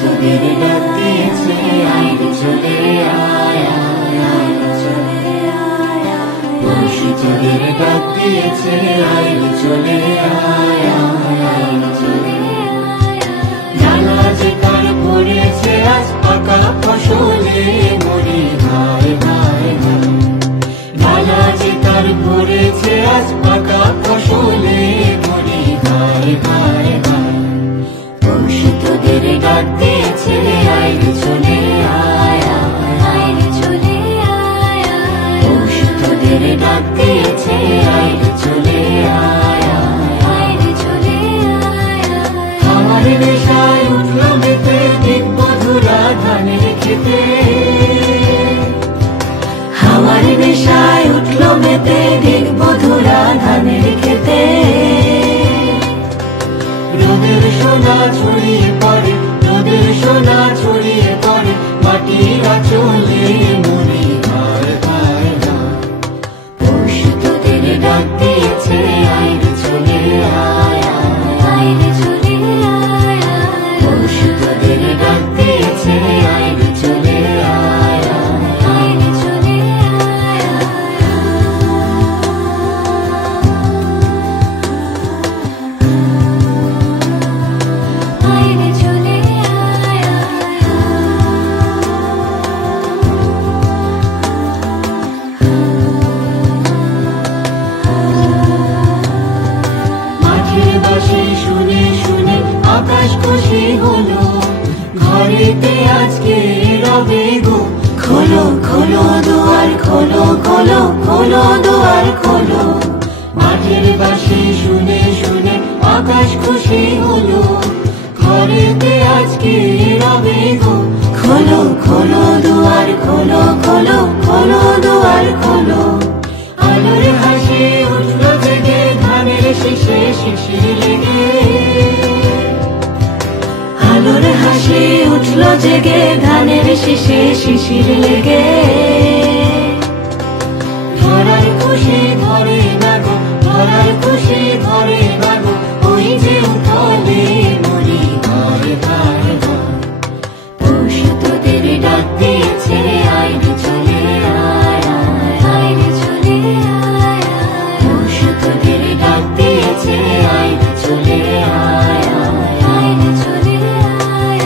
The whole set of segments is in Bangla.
তোদের ডাক দিয়েছে আয় চলে আয় চলে আয় বর্ষি তোদের ডাক দিয়েছে আয় চলে আয় চলে আয় জ্বালা যে তার পড়েছে আজ পাকা ফসলে মরি ভাই ভাই জ্বালা যে তার পড়েছে আজ পাকা ফসলে মরি ভাই ভাই বর্ষি তোদের ডাক দিয়েছে আয় চলে আয় চলে আয় বর্ষি তোদের ডাক দিয়েছে আয় চলে আয় চলে আয় আমার নেশায় উঠল মেতে দিক মধুরা ধানের খেতে আমার নেশায় উঠল মেতে দিক মধুরা ধানের খেতে রোদের সোনা ছড়িয়ে পড়ে রোদের সোনা ছড়িয়ে পড়ে মাটির আঁচলে মরি ভাই ভাই বর্ষি তোদের ডাক দিয়েছে আয় চলে আয় চলে আয় বর্ষি তোদের ডাক দিয়েছে আয় চলে আয় চলে শুনে শুনে আকাশ খুশি হলো ঘরেতে আজকে রবে গো খোলো খোলো দুয়ার খোলো খোলো খোলো দুয়ার খোলো মাঠের বাঁশি শুনে শুনে আকাশ খুশি হলো ঘরেতে আজকে রবে গো খোলো খোলো দুয়ার খোলো খোলো খোলো দুয়ার খোলো আলোর হাসি উঠল জেগে ধানের শীষে শিশির লেগে আলোর হাসি উঠল জেগে ধানের শীষে শিশির লেগে ধরার খুশি ধরে না গো ধরার খুশি ধরে না গো ওই যে উঠলে মরি ভাই ভাই বর্ষি তোদের ডাক দিয়েছে আয় চলে আয় চলে আয় বর্ষি তোদের ডাক দিয়েছে আয় চলে আয় চলে আয়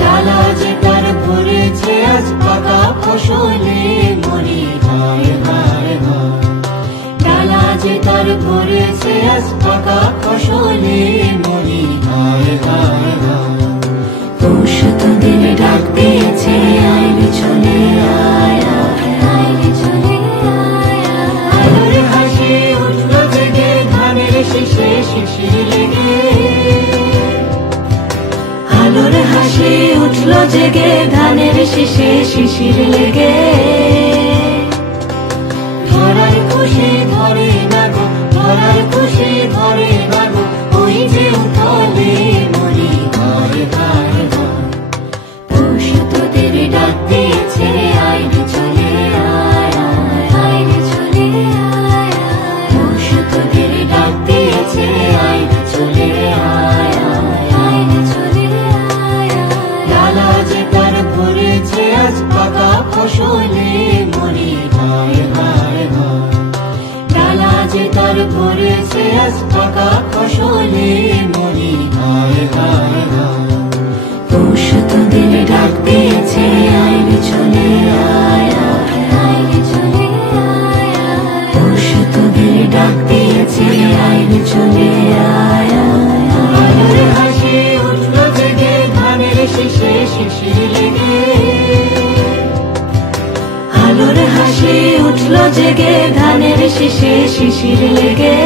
লালা যে তার পড়েছে আজ পাকা ফসলে মরি ভাই ভাই লালা যে তার পড়েছে আজ পাকা ফসলে মরি ভাই ভাই বর্ষি তোদের ডাক দিয়েছে আয় চলে আয় চলে আয় আলোর হাসি উঠল জেগে ধানের শীষে শিশির লেগে আলোর হাসি উঠল জেগে ধানের শীষে শিশির লেগে ধরার খুশি ধরে না গো ধরার খুশি ধরে না গো ওই যে উঠলে মরি ভাই ভাই বর্ষি তোদের ডাক দিয়েছে আয় চলে আয় চলে আয় বর্ষি তোদের ডাক দিয়েছে আয় চলে আয় চলে আয় লালা যে তার পড়েছে আজ পাকা ফসলে মরি ভাই ভাই লালা যে তার পড়েছে আজ পাকা ফসলে মরি ভাই ভাই বর্ষি তোদের ডাক দিয়েছে আয় চলে আয় চলে আয় বর্ষি তোদের ডাক দিয়েছে আয় চলে আয় আলোর হাসি উঠল জেগে ধানের শীষে শিশির লেগে আলোর হাসি উঠল জেগে ধানের শীষে শিশির লেগে